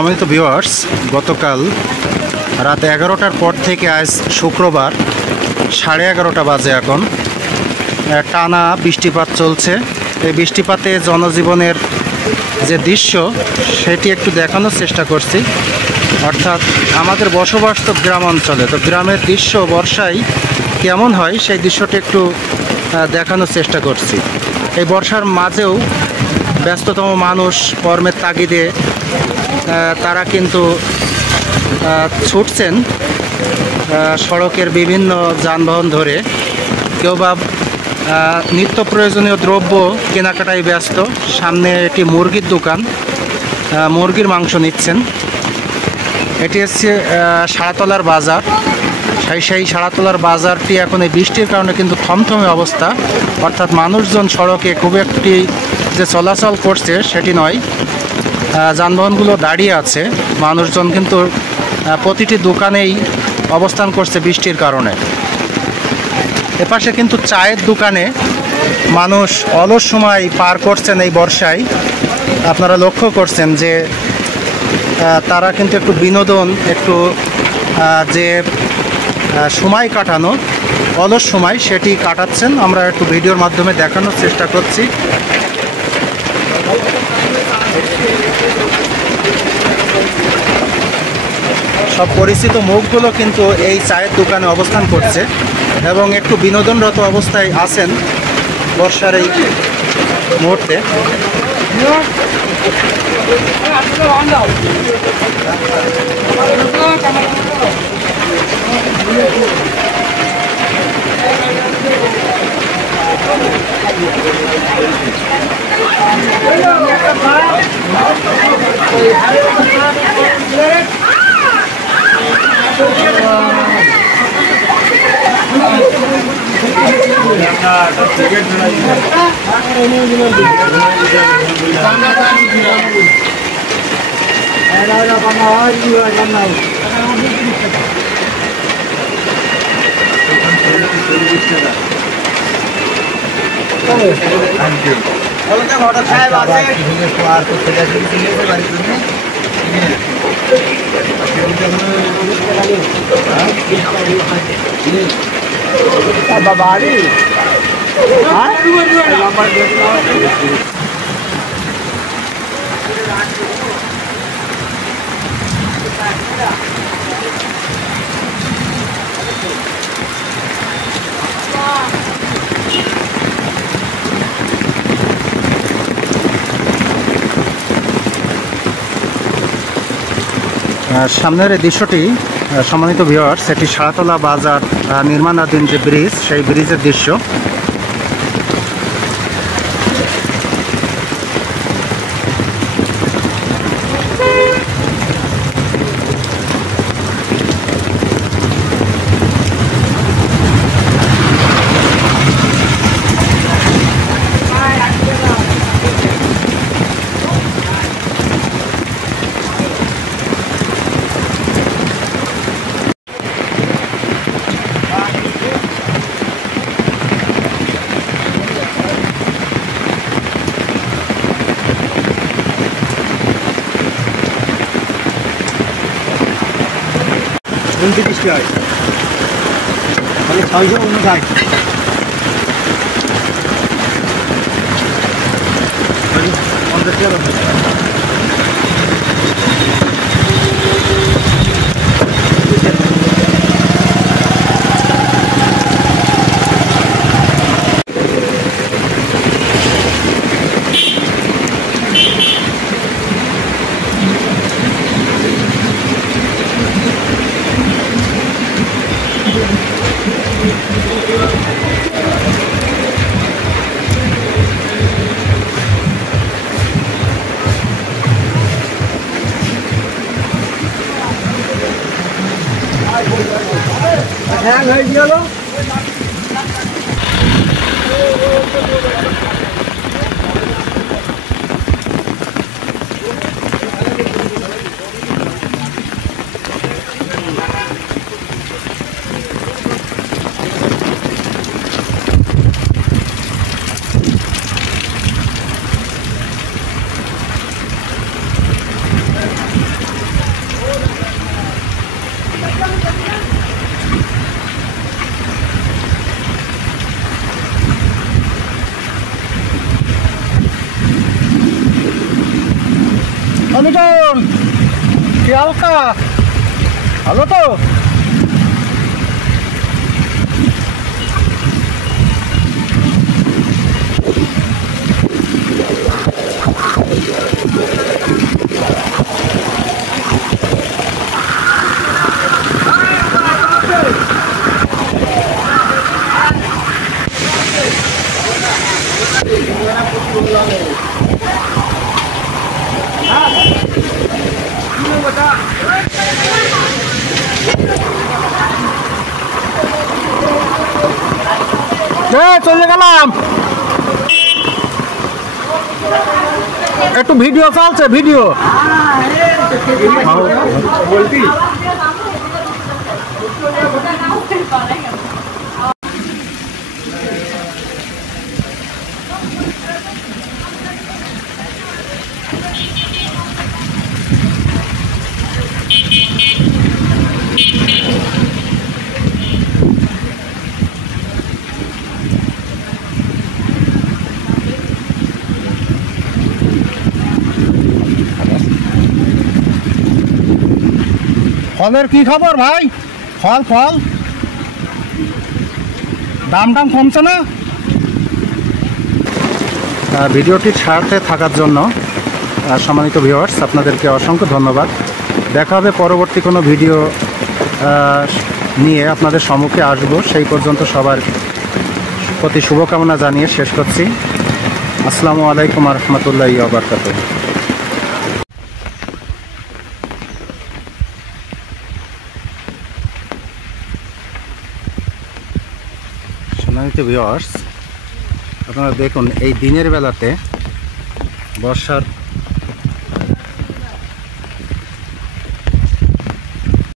সম্মানিত ভিউয়ার্স, গতকাল রাত 11টার পর থেকে আজ শুক্রবার 11:30 বাজে এখন টানা বৃষ্টিপাত চলছে। এই বৃষ্টিপাতে জনজীবনের যে দৃশ্য সেটি একটু দেখানোর চেষ্টা করছি। অর্থাৎ আমাদের বসবাস তো গ্রাম অঞ্চলে, তো গ্রামের দৃশ্য বর্ষায় কেমন হয় সেই দৃশ্যটি একটু দেখানোর চেষ্টা করছি। এই বর্ষার মাঝেও ব্যস্ততম মানুষ কর্মের তাগিদে তারা কিন্তু ছুটছেন সড়কের বিভিন্ন যানবাহন ধরে। কেউ বা নিত্য প্রয়োজনীয় দ্রব্য কেনাকাটায় ব্যস্ত। সামনে একটি মুরগির দোকান, মুরগির মাংস নিচ্ছেন। এটি হচ্ছে সাড়াতলার বাজার। সেই সাড়াতলার বাজারটি এখন এই বৃষ্টির কারণে কিন্তু থমথমে অবস্থা। অর্থাৎ মানুষজন সড়কে খুব একটি যে চলাচল করছে সেটি নয়, যানবাহনগুলো দাঁড়িয়ে আছে। মানুষজন কিন্তু প্রতিটি দোকানেই অবস্থান করছে বৃষ্টির কারণে। এপাশে কিন্তু চায়ের দোকানে মানুষ অলস সময় পার করছেন এই বর্ষায়। আপনারা লক্ষ্য করছেন যে তারা কিন্তু একটু বিনোদন, একটু যে সময় কাটানো, অলস সময় সেটি কাটাচ্ছেন। আমরা একটু ভিডিওর মাধ্যমে দেখানোর চেষ্টা করছি। সব পরিচিত মুখগুলো কিন্তু এই চায়ের দোকানে অবস্থান করছে এবং একটু বিনোদনরত অবস্থায় আছেন বর্ষার এই মুহূর্তে। সামনের এই দৃশ্যটি সম্মানিত ভিউয়ার্স, এটি সাড়াতলা বাজার নির্মাণাধীন যে ব্রিজ, সেই ব্রিজের দৃশ্য। বৃষ্টি হয় মানে 659 হ্যাঁ হয়ে গেল। হালকা ভালো তো। চলে গেলাম, একটু ভিডিও চলছে, ভিডিও বলবি। ফলের কি খবর ভাই? ফল ফল দাম টাম কমছে না? ভিডিওটির সাথে থাকার জন্য সম্মানিত ভিউয়ার্স আপনাদেরকে অসংখ্য ধন্যবাদ। দেখা হবে পরবর্তী কোনো ভিডিও নিয়ে আপনাদের সম্মুখে আসব। সেই পর্যন্ত সবার প্রতি শুভকামনা জানিয়ে শেষ করছি। আসসালামু আলাইকুম ওয়া রাহমাতুল্লাহি ওয়া বারাকাতুহু। সম্মানিত ভিউয়ার্স আপনারা দেখুন, এই দিনের বেলাতে বর্ষার